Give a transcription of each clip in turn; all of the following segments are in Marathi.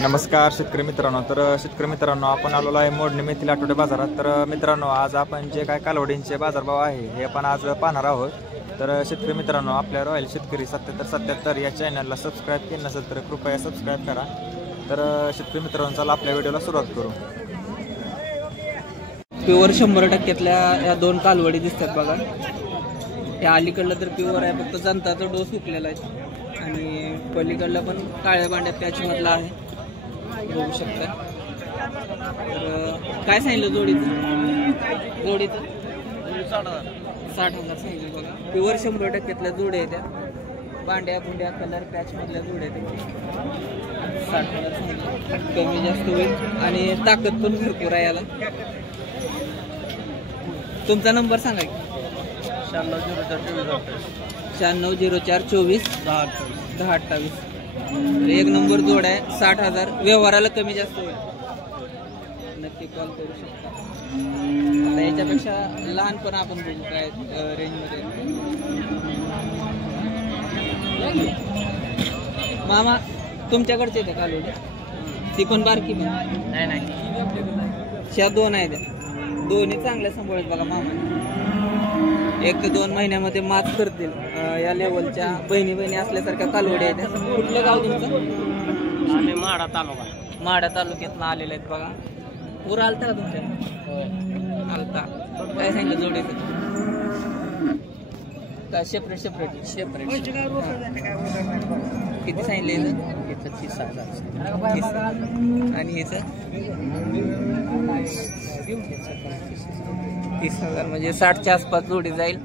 नमस्कार शेतकरी मित्रांनो. शेतकरी मित्रांनो, आपण आलेलो आहे मोडणी मेथील आठवडे बाजारात. मित्रांनो, आज आपण जे काय कालवडींचे बाजारभाव आहे हे आपण आज पाहणार आहोत. शेतकरी मित्रांनो, आपल्या रॉयल शेतकरी 7777 या चॅनलला सबस्क्राईब केलं नसेल तर कृपया सबस्क्राईब करा. शेतकरी मित्रांनो, चला आपल्या व्हिडिओला सुरुवात करू. प्युअर 100%तल्या या दोन कालवडी दिसतात बघा. या अलीकडलं तर प्युअर आहे, फक्त जंताचा डोस सुकलेला आहे आणि पलीकडला पण काळ्या बांड्यात त्याच्यामधला आहे, बघू शकता. तर काय सांगितलं जोडीचं 60,000 सांगितलं बघा. प्युअर 100%तल्या जोड्या आहेत त्या, बांड्या बुंड्या कलर पॅचमधल्या जोड्या आहेत. 60,000 सांगितलं, कमी जास्त होईल आणि ताकद पण भरपूर आहे याला. तुमचा नंबर सांगा की. 960424 1028. एक नंबर जोड आहे. 60,000 व्यवहाराला कमी जास्त होईल, नक्की कॉल करू शकता. आता याच्यापेक्षा लहान पण आपण बघू काय रेंजमध्ये. मामा तुमच्याकडचे ते कालवडी, ती पण बारकी पण नाही, ह्या दोन आहेत त्या, दोन्ही चांगल्या सांभाळत बघा मामा. 1 ते 2 महिन्यामध्ये मात करतील. या लेवलच्या बहिणी असल्यासारख्या कालवडी आहेत. कुठलं गाव तुमचं? आम्ही माढा तालुक्यातनं आलेले आहेत बघा. पूर आलता का तुमच्या? आलता. काय सांगितलं जोडीचं? काय सेपरेट किती सांगितलं? 30,000. आणि याचं 30,000 म्हणजे 60च्या आसपास जोडी जाईल.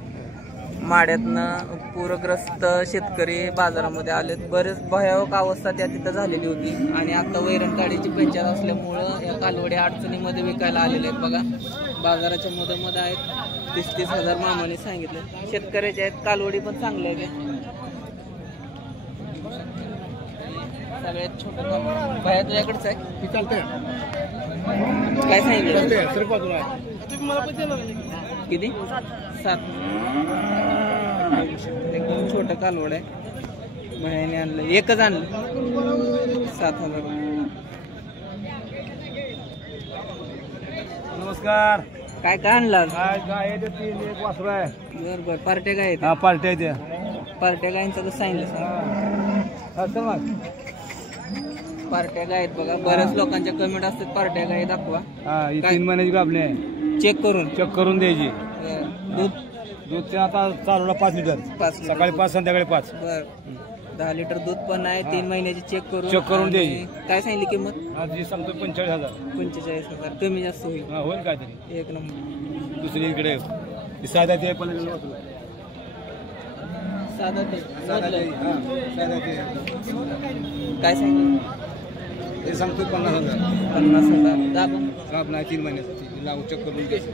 माड्यातनं पूरग्रस्त शेतकरी बाजारामध्ये आलेत. बरेच भयावक अवस्था त्या तिथं झालेली होती आणि आता वैरण काढीची पंचायत असल्यामुळं या कालवडी अडचणीमध्ये विकायला आलेले आहेत बघा. बाजाराच्या मध्ये आहेत. 30,000 मामाने सांगितलं. शेतकऱ्याच्या आहेत, कालवडी पण चांगल्या आहेत. सगळ्यात छोटं भया तुझ्याकडचं आहे, चालतंय. काय सांगितलं? किती? 7. एकदम छोटं कालवड आहे. भयाने आणलं, एकच आणलं. 7,000. नमस्कार. काय काय आणलं? गाय 3 एक वासरू आहे. बरं पार्ट्या गाय आहेत. हा, पार्ट्या द्या. पार्ट्या गायींचं कसं सांगितलं सर? पार्ट्या गाय आहेत बघा. बऱ्याच लोकांच्या कमेंट असतात पार्ट्या गाय दाखवा. 3 महिन्याची गाभणी आहे. चेक करून द्यायची. दूध आता चालूला 5 लिटर. सकाळी 5 संध्याकाळी 5. बर. 10 लिटर दूध पण आहे. 3 महिन्याची चेक करून द्यायची. काय सांगितली किंमत? आज सांगतो 45,000. 45,000 कमी जास्त होईल. होईल काहीतरी. एक नंबर. दुसरी इकडे साधा ते पण साधा ते काय सांगितलं? हे सांगतो 50,000. 50,000. दाबून नाही 3 महिन्यासाठी लावू चेक करून द्यायचं.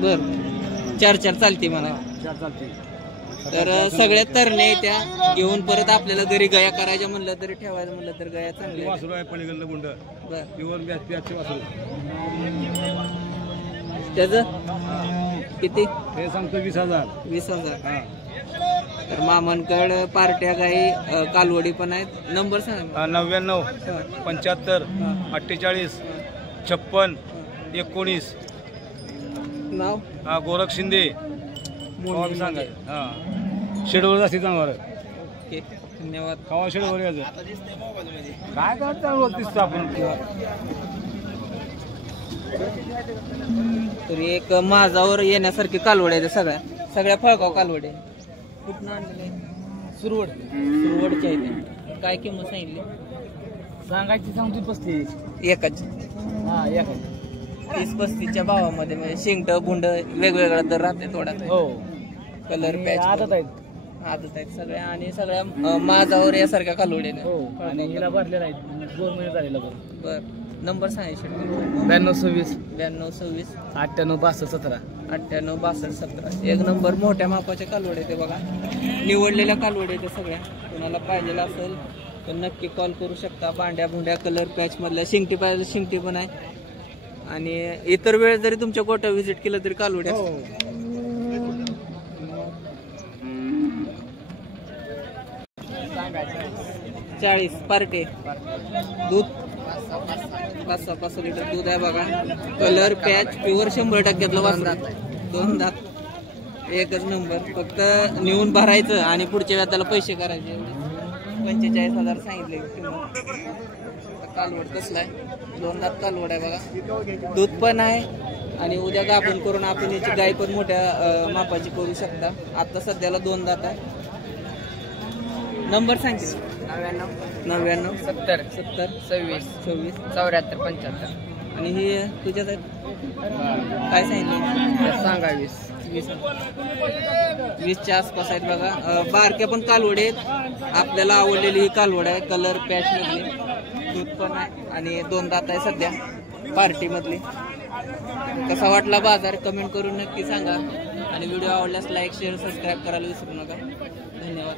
बर 4 चालते म्हणा. 4 चालते. तर सगळ्यात तरणे त्या घेऊन परत आपल्याला घरी गया करायच्या म्हणलं तरी, ठेवायचं म्हणलं तर गया चांगली वासरू आहे. पलीकडलं गुंड बर प्युअर बॅचचे वासरू. त्याचं किती? हे सांगतो 20,000. 20,000. तर मामांकड पार्ट्या गाई कालवडी पण आहेत. नंबर सांगा. 99 75 48 56 19. नाव? गोरख शिंदे. सांगा. शेडवर जास्ती जनावर. ओके, धन्यवाद. खावा शेडवर यायचं. काय करता दिसतं आपण. तरी एक माझावर येण्यासारखी कालवड आहे. सगळ्या फळगाव कालवड आहे. कुठं आणलेले? सुरवडच्या आहे. काय किंमत सांगितली? सांगायची सांगतो 35. एकाची? 30-35च्या भावामध्ये म्हणजे शिंगट बुंड वेगवेगळा दर राहते थोडा. हो. कलर पॅच आदत आहेत सगळ्या. आणि सगळ्या माझावर यासारख्या कालवडी. आणि हिला भरलेला आहे 2 महिने झालेला. बर. नंबर सांगायचे? 9226 9226 98 62 17 98 62 17. एक नंबर मोठ्या मापाच्या कालवडी ते बघा. निवडलेल्या कालवडी ते सगळ्या. कोणाला पाहिजे असेल तर नक्की कॉल करू शकता. बांड्या भुंड्या कलर पॅच मधल्या. शिंगटी पाहिजे शिंगटी पण आहे. आणि इतर वेळ जरी तुमच्या गोट्या व्हिजिट केलं तरी कालवड्या 40 पार्टे दूध 5-6 लिटर दूध आहे बघा. कलर पॅच प्युअर 100% वासरू. 2 दात एकच नंबर. फक्त नेऊन भरायचं आणि पुढच्या वेळा त्याला पैसे करायचे. 45,000 सांगितले किंमत. कालवड कसला आहे 2 दात कालवड आहे बघा. दूध पण आहे आणि उद्या गाभण करून आपण याची गाय पण मोठ्या मापाची करू शकता. आता सध्याला 2 दात आहे. नंबर सांगितलं 99 70 26 74 75. आणि ही तुझ्याच काय सांगितलं सांगा 20च्या आसपास आहेत बघा. बारक्या पण कालवडे आहेत. आपल्याला आवडलेली ही कालवड आहे. कलर पॅच मधली दूध पण आहे आणि 2 दात आहे सध्या पार्टी मधली. कसा वाटला बाजार कमेंट करून नक्की सांगा आणि व्हिडिओ आवडल्यास लाईक शेअर सबस्क्राईब करायला विसरू नका. धन्यवाद.